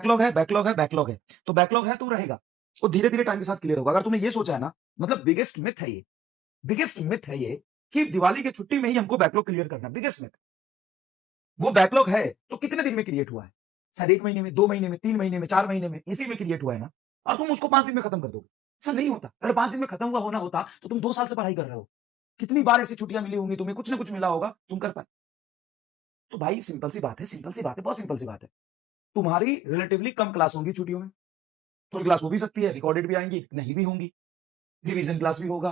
Backlog है, backlog है, backlog है। तो बैकलॉग है तो रहेगा। वो धीरे-धीरे टाइम के साथ क्लियर होगा। अगर तुमने ये सोचा है ना, मतलब बिगेस्ट मिथ है ये कि दिवाली की छुट्टी में ही हमको बैकलॉग क्लियर करना है, बिगेस्ट मिथ। वो बैकलॉग है तो कितने दिन में क्रिएट हुआ है? शायद 1 महीने में, 2 महीने में, 3 महीने में, 4 महीने में, इसी में क्रिएट हुआ है ना। और तुम उसको 5 दिन में खत्म कर दोगे। ऐसा नहीं होता। अगर 5 दिन में खत्म हुआ होना होता तो तुम 2 साल से पढ़ाई कर रहे हो। कितनी बार ऐसी छुट्टियां मिली होंगी तुम्हें, कुछ ना कुछ मिला होगा, तुम कर पाए। तो भाई सिंपल सी बात है, सिंपल सी बात है, बहुत सिंपल सी बात है। तुम्हारी रिलेटिवली कम क्लास होंगी छुट्टियों में। थोड़ी क्लास हो भी सकती है, रिकॉर्डेड भी आएंगी, नहीं भी होंगी। रिवीजन क्लास भी होगा।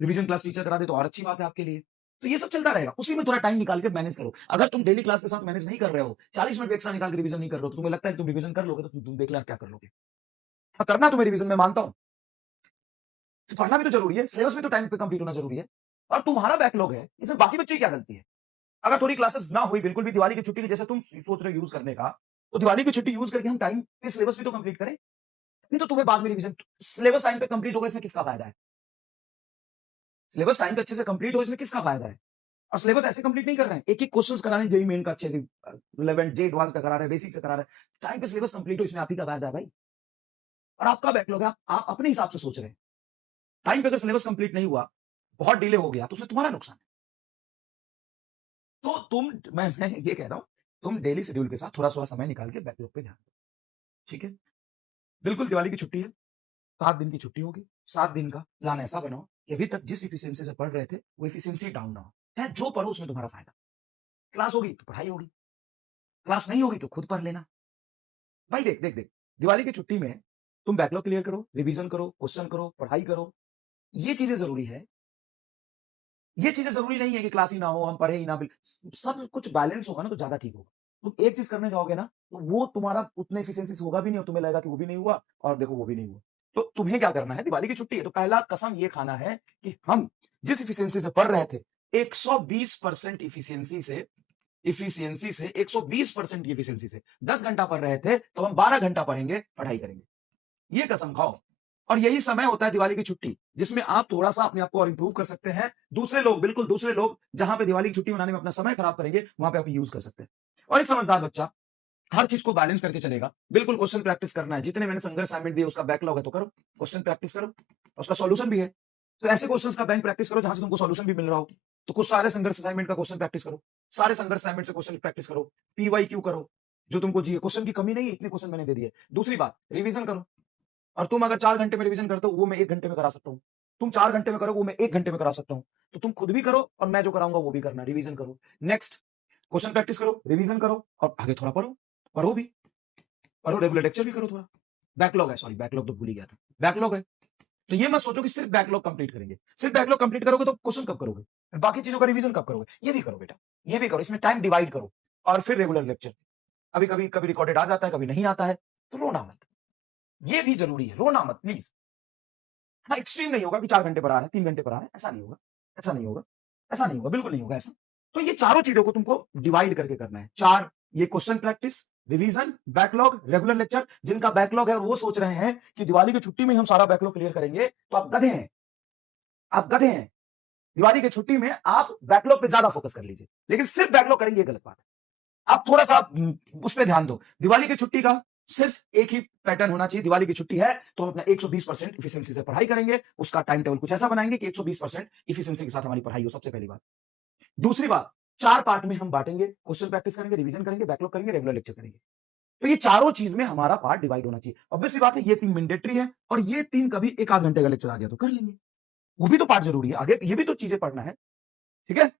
रिवीजन क्लास टीचर करा दे तो और अच्छी बात है आपके लिए। तो ये सब चलता रहेगा। उसी में थोड़ा टाइम निकाल के मैनेज करो। अगर तुम डेली क्लास के साथ मैनेज नहीं कर रहे हो, 40 मिनट एक्स्ट्रा निकाल के रिवीजन नहीं कर रहे हो, तो तुम्हें लगता है कि तुम रिवीजन कर लोगे, तो तुम देख लेना क्या कर लोगे। हाँ, करना तुम्हें रिवीजन मैं मानता हूं। तो पढ़ना भी तो जरूरी है, सिलेबस भी तो टाइम पे कंप्लीट होना जरूरी है। और तुम्हारा बैकलॉग है, इसमें बाकी बच्चे की क्या गलती है? अगर थोड़ी क्लासेस ना हुई बिल्कुल भी दिवाली की छुट्टी की जैसे तुम सोच रहे हो यूज करने का, तो दिवाली की छुट्टी यूज करके हम टाइम पे सिलेबस भी तो कंप्लीट करें। नहीं तो तुम्हें बाद में रिवीजन, सिलेबस टाइम पे कंप्लीट होगा, इसमें किसका फायदा है? सिलेबस टाइम पे अच्छे से कंप्लीट हो, इसमें किसका फायदा है? और सिलेबस ऐसे कंप्लीट नहीं कर रहे हैं, एक एक क्वेश्चंस करा रहे हैं, जेईई मेन का अच्छे रिलेवेंट, जे एडवांस का करा रहे हैं, बेसिक से करा रहे हैं। टाइम पे सिलेबस कंप्लीट हो, इसमें आप ही का फायदा है भाई। और आपका बैकलॉग है, आप अपने हिसाब से सोच रहे हैं। टाइम पे अगर सिलेबस कंप्लीट नहीं हुआ, बहुत डिले हो गया, तो उसमें तुम्हारा नुकसान है। तो मैं ये कह रहा हूं, तुम डेली शेड्यूल के साथ थोड़ा थोड़ा समय निकाल के बैकलॉग पे ध्यान दो। ठीक है? बिल्कुल दिवाली की छुट्टी है, 7 दिन की छुट्टी होगी। 7 दिन का प्लान ऐसा बनाओ कि अभी तक जिस इफिशियंसी से पढ़ रहे थे, वो इफिशियंसी डाउन ना हो। चाहे जो पढ़ो उसमें तुम्हारा फायदा। क्लास होगी तो पढ़ाई होगी, क्लास नहीं होगी तो खुद पढ़ लेना। भाई देख, दिवाली की छुट्टी में तुम बैकलॉग क्लियर करो, रिवीजन करो, क्वेश्चन करो, पढ़ाई करो। ये चीजें जरूरी है। ये चीजें जरूरी नहीं है कि क्लास ही ना हो, हम पढ़े ही ना। सब कुछ बैलेंस होगा ना तो ज्यादा ठीक होगा। तुम एक चीज करने जाओगे ना, तो वो तुम्हारा उतने एफिशिएंसी से होगा भी नहीं और तुम्हें लगेगा कि वो भी नहीं हुआ, और देखो वो भी नहीं हुआ। तो तुम्हें क्या करना है, दिवाली की छुट्टी है तो पहला कसम ये खाना है कि हम जिस इफिशियंसी से पढ़ रहे थे, 120% इफिशियंसी से 120% की इफिशियंसी से 10 घंटा पढ़ रहे थे, तो हम 12 घंटा पढ़ेंगे, पढ़ाई करेंगे। ये कसम खाओ। और यही समय होता है दिवाली की छुट्टी, जिसमें आप थोड़ा-सा अपने आप को और इंप्रूव कर सकते हैं। दूसरे लोग, बिल्कुल दूसरे लोग जहां पे दिवाली की छुट्टी मनाने में अपना समय खराब करेंगे, वहां पे आप यूज कर सकते हैं। और एक समझदार बच्चा हर चीज को बैलेंस करके चलेगा। बिल्कुल क्वेश्चन प्रैक्टिस करना है, जितने मैंने संघर्ष असाइनमेंट दिए उसका बैकलॉग है तो करो, क्वेश्चन प्रैक्टिस करो, उसका सॉल्यूशन भी है। तो ऐसे क्वेश्चंस का बैंक प्रैक्टिस करो जहां से तुमको सॉल्यूशन भी मिल रहा हो। तो कुछ सारे संघर्ष असाइनमेंट का क्वेश्चन प्रैक्टिस करो, सारे संघर्ष असाइनमेंट से क्वेश्चन प्रैक्टिस करो, पीवाईक्यू करो। जो तुमको चाहिए, क्वेश्चन की कमी नहीं है, इतने क्वेश्चन मैंने दे दिए। दूसरी बात, रिवीजन करो। और तुम अगर 4 घंटे में रिवीजन करते हो, वो मैं 1 घंटे में करा सकता हूँ। तुम 4 घंटे में करो, वो मैं 1 घंटे में करा सकता हूँ। तो तुम खुद भी करो और मैं जो कराऊंगा वो भी करना, रिवीजन करो। नेक्स्ट, क्वेश्चन प्रैक्टिस करो, रिवीजन करो और आगे थोड़ा पढ़ो। पढ़ो भी, पढ़ो, रेगुलर लेक्चर भी करो थोड़ा। बैकलॉग है, सॉरी बैकलॉग तो भूल ही गया था। बैकलॉग है तो ये मत सोचो कि सिर्फ बैकलॉग कंप्लीट करेंगे। सिर्फ बैकलॉग कंप्लीट करोगे तो क्वेश्चन कब करोगे? फिर बाकी चीजों का रिवीजन कब करोगे? ये भी करो बेटा, ये भी करो। इसमें टाइम डिवाइड करो और फिर रेगुलर लेक्चर। अभी कभी कभी रिकॉर्डेड आ जाता है, कभी नहीं आता है, तो रोना मत। ये भी जरूरी है, रोना मत प्लीज। हाँ, एक्सट्रीम नहीं होगा कि 4 घंटे पढ़ा रहे हैं, 3 घंटे पढ़ा रहे हैं, ऐसा नहीं होगा, ऐसा नहीं होगा, ऐसा नहीं होगा, बिल्कुल नहीं होगा ऐसा। तो ये चारों चीजों को तुमको डिवाइड करके करना है। 4, ये question practice, revision, backlog, regular lecture. जिनका बैकलॉग है वो सोच रहे हैं कि दिवाली की छुट्टी में हम सारा बैकलॉग क्लियर करेंगे, तो आप गधे हैं, आप गधे हैं। दिवाली की छुट्टी में आप बैकलॉग पे ज्यादा फोकस कर लीजिए, लेकिन सिर्फ बैकलॉग करेंगे, ये गलत बात है। आप थोड़ा सा उस पर ध्यान दो। दिवाली की छुट्टी का सिर्फ एक ही पैटर्न होना चाहिए। दिवाली की छुट्टी है तो हम अपना 120% इफिशियंसी से पढ़ाई करेंगे। उसका टाइम टेबल कुछ ऐसा बनाएंगे कि 120% इफिशियंसी के साथ हमारी पढ़ाई हो, सबसे पहली बात। दूसरी बात, 4 पार्ट में हम बांटेंगे, क्वेश्चन प्रैक्टिस करेंगे, रिवीजन करेंगे, बैकलॉग करेंगे, रेगुलर लेक्चर करेंगे। तो ये चारों चीज में हमारा पार्ट डिवाइड होना चाहिए। ऑब्वियसली बात है, ये 3 मैंडेटरी है और ये 3 कभी एक आध घंटे का लेक्चर आ गया तो कर लेंगे। वो भी तो पार्ट जरूरी है, आगे ये भी तो चीजें पढ़ना है। ठीक है।